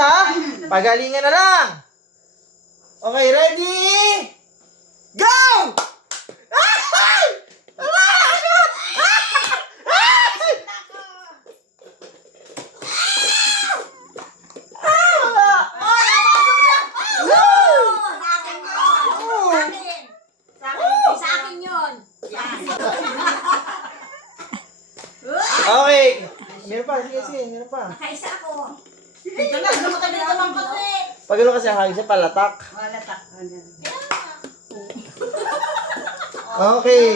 ha? Pagalingan na lang. Okay, ready? Go! Ay! Sa akin yun. Okay. Meron pa, sige, meron pa. Nakaisa ako. Pag ano kasi ang hagis niya, palatak. Okay.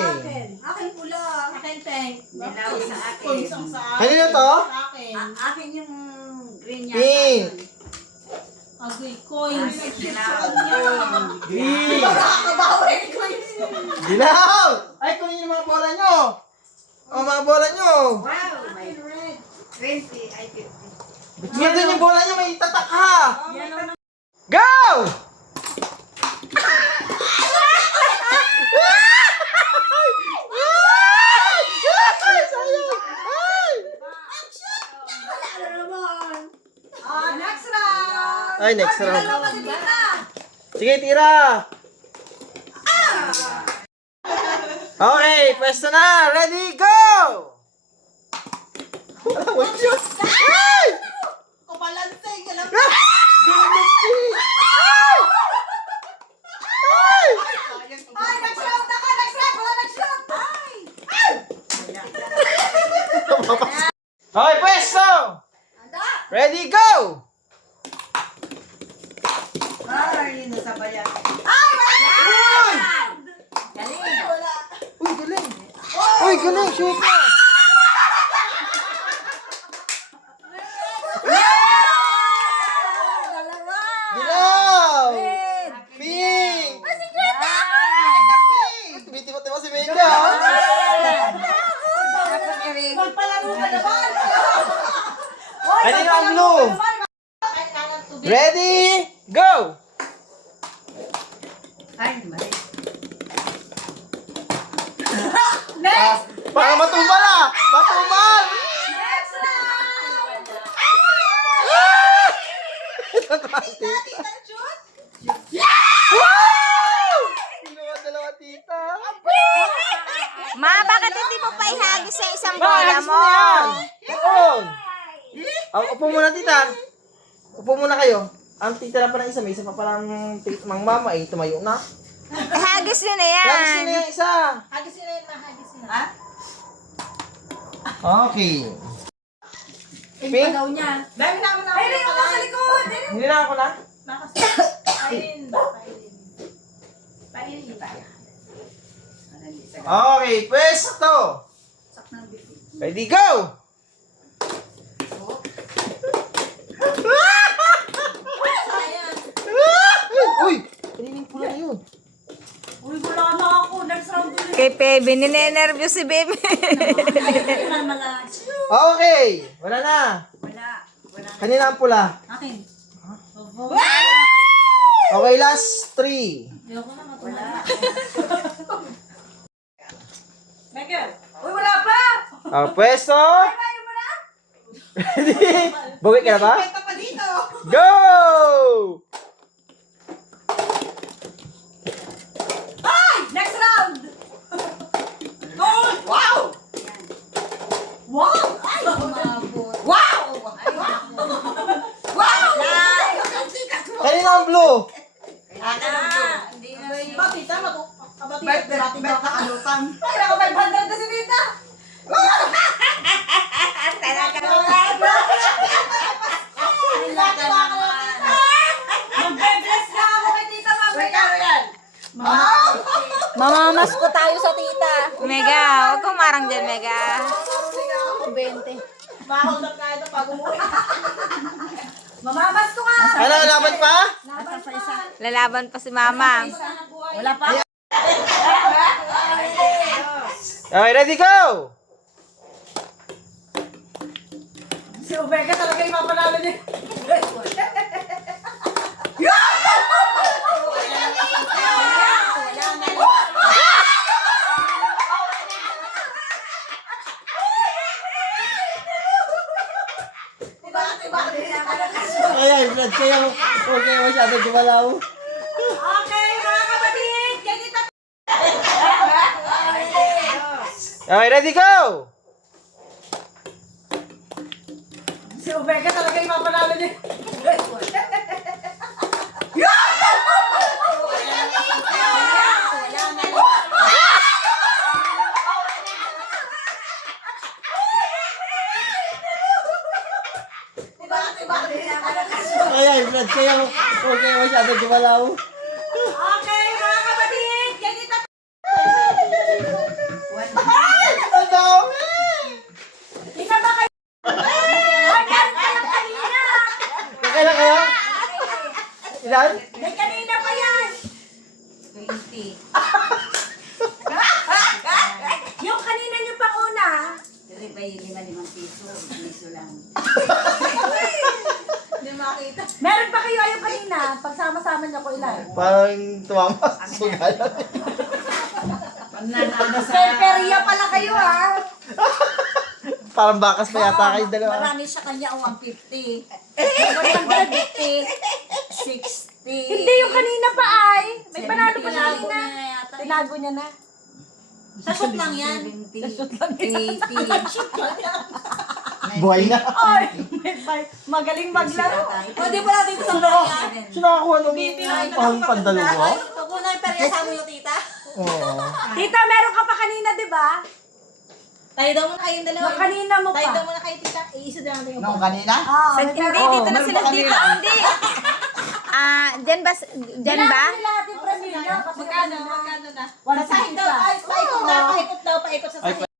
Akin pula. Akin tank. Dilaw sa akin. Kanina to? Akin yung green yan. Pink. Agoy, coins. Green. Dilaw! Ay, kunin yung mga bola nyo. O, mga bola nyo. Wow, may red. 20, ay 50. Ba't doon yung bola nyo, may tatak ha. Go! Next round. Ay, next round. Sige, tira. Okay, pwesto na. Ready, go! One shot. Ay! Kupalansing, alam mo. Gumulupin. Ay! Ay! Ay, next round na ka. Next round. Wala next round. Ay. Okay, pwesto. Anda. Ready, go! Ay, nasabayan. Uy! Galing. Uy, galing. Uy, galing. Shoot na. Dalawa. Dilaw. Red. Pink. Tumitiba-tiba si Mega. Magpalaro ka naman. Kanina ang blue. Ready, go! Ay, mali. Para matumal ah! Matumal! Next round. Wow! Dalawa, tita. Ma, bakit hindi mo pa ihagis sa isang Ma, bola alis mo? na yan. Doon. Upo muna, tita. Upo muna kayo. Ang titira pa ng isa, may isa pa palang mang mama eh, tumayo na. Ihagis nyo na yan. Kaya gusto niya yung isa. Hagis nila yun, hagis nila. Ha? Okay. Pink daw niya. Dami namin na. Ay, rin ako sa likod. Hindi na ako na. Pailin ba? Pailin. Okay, pwesto. Ready, go! Uy! Kanining pula na yun. Uy, wala na ako. Next round ulit. Kay Pebe, ninenervyo si Bebe. Okay, wala na. Wala. Wala. Kanina ang pula. Akin. Okay, last 3. Ayoko na Wala. Michael. Uy, wala pa. Pwesto. Ayaw mo na. Ready? Bawi ka na ba? Ito pa dito. Go! Ay, next round. Oh, wow! Wow. Ay, umabot. Wow! Wow. Kanina ang blue. Hindi na yun. Ba, tita, bet na kalutang. Ay, ako 500 na si Nita. Talaga naman. Talaga naman. Magbe-bless na ako kay Tita mamaya. Mamamasko tayo sa tita. Mega, huwag kang marang dyan, Mega. 20. Mahal na tayo na pag umuwi. Mamamas ko nga. Ano, laban pa? Laban pa isa. Lalaban pa si Mama. Wala pa. Okay, ready, go! Si Omega talaga yung mapanalo niya. Kaya Kaya, Brad, kaya okay masyado gumalaw. Okay, mga kapatid, ganito. Okay, ready, go! Si Omega talaga yung mapanalo niya. Kaya, Brad, kaya okay masyado gumalaw. Okay, mga kapatid, ganito. Ang dami! Ika ba kayo? Ay, meron ka lang kanina. Kailan kayo? Ilan? May kanina pa yan. 20. Yung kanina niyo pang una. Dari ba yung 5 piso? Piso lang. Hindi makita. Meron pa kayo yung kanina. Pagsama-sama niyo ko ilan. Parang tumama sa sugalan. Pananalo sa... Periya pala kayo ha. Parang bakas pa yata kayo dalawa. Marami sa kanya o 150. 150. 60. Hindi yung kanina pa ay. May panalo pa siya Tinago kanina. na yata. Tinago niya na. Sa shoot lang yan. 70. 80. Buhay na. Ay, magaling maglaro. O, di ba natin ito sa bayan? Sino nakakuha nung pandalawa? Kung na yung perya mo yung tita. Oo. Tita, meron ka pa kanina, di ba? Tayo daw muna kayong dalawa. Yung kanina mo Tayo daw pa. muna kayo tita. Iisa daw natin yung Nung kanina? Ah, Hindi, dito na sila dito. Hindi. Dyan ba? Dyan ba? Nila natin premium. Magkano? Magkano na? Wala Paikot daw, paikot daw, paikot sa Ay, sahig.